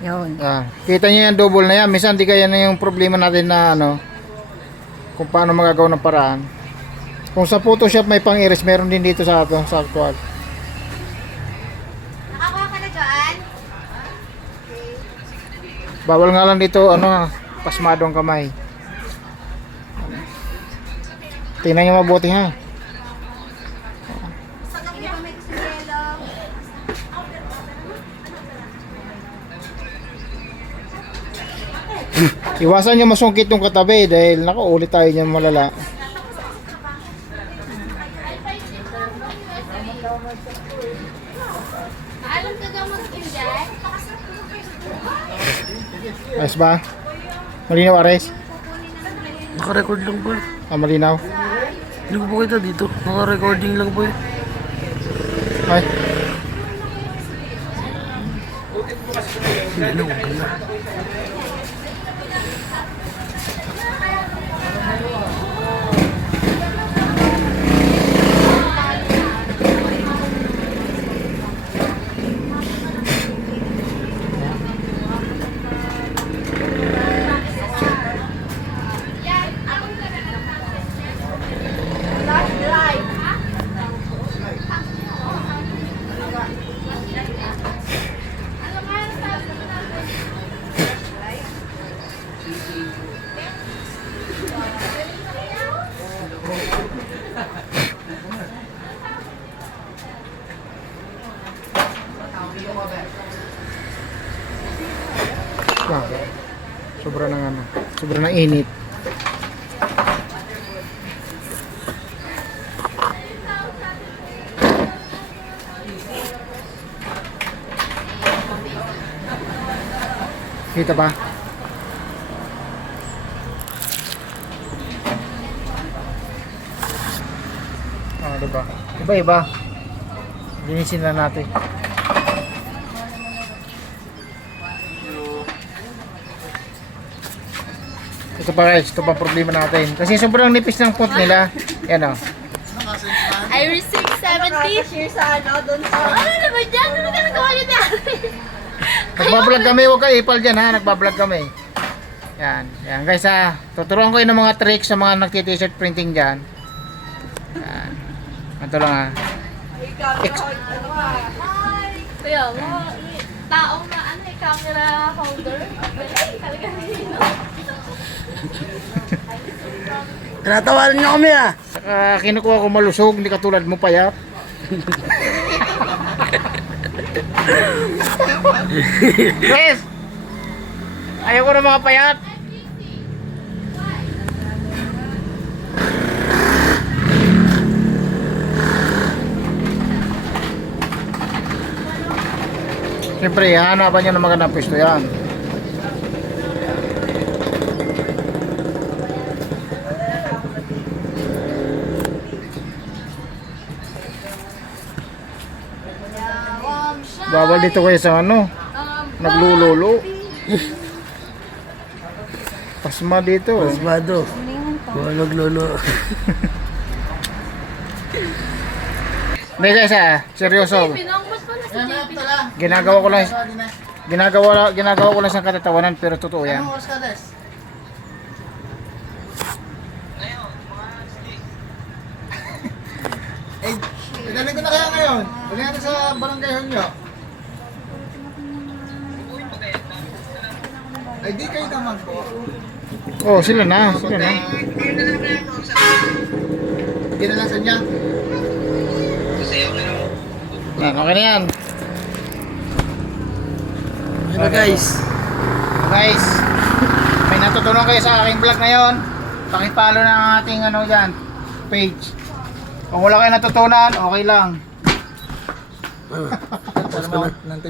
Yun. Kita niyo yan, double na yan. Minsan di kaya na yung problema natin na ano, kung paano magagawa ng paraan. Kung sa Photoshop may pang-iris, meron din dito sa actual. Nakakuha ka na dyan? Bawal nga lang dito, ano, pasmado ang kamay. Tingnan niyo mabuti ha. Hindi pa may gusto yellow. Iwasan niyo masungkit yung katabi dahil nakaulit tayo niyan malala. Alam ka daw mag-inday? Ayos ba? Malinaw, Ares? Naka-record lang po. Malinaw? Hindi ko po kita dito. Naka-recording lang po. Ay, Ano, wala. sobra ng ano, sobra ng init. Kita ba? Diba? Iba-iba. Linisin na natin. Ito pa guys, ito pa problema natin. Kasi sobrang nipis ng font nila. Yan o. I received 70. Share sa ano, doon sa... Ano naman dyan? Ano ka nagawa niyo dyan? Nagbablog kami, huwag kayo ipal dyan ha. Nagbablog kami. Yan. Yan guys ha. Tuturuan ko yun ng mga tricks sa mga nagti-t-shirt printing dyan. Yan. Ito lang ha. Kaya mo, taong na ano, camera holder. Talaga nino. Tinatawanan niyo kami ah. Saka kinukuha ko malusog, hindi katulad mo payat. Chris! Ayaw ko ng mga payat. Siyempre, hanapan nyo ng magandang pwesto yan. Bawal dito kayo sa ano, naglulolo. Pasma dito. Pasmado. Buwalag lolo. Hindi guys seryoso. Pinangmas pa na si JP. Ginagawa ko lang sa katatawanan pero totoo yan. Anong oras ka, Des? Eh, galing ko na kaya ngayon. Galing natin sa barangay nyo. Ay, di kayo naman po. Oh, sila na. Hindi na lang sa niya. Yan, okay na yan. Ano guys? Guys, may natutunan kayo sa aking vlog ngayon. Pakipalo na ang ating ano dyan, page. Kung wala kayo natutunan, okay lang. Tapos ko na.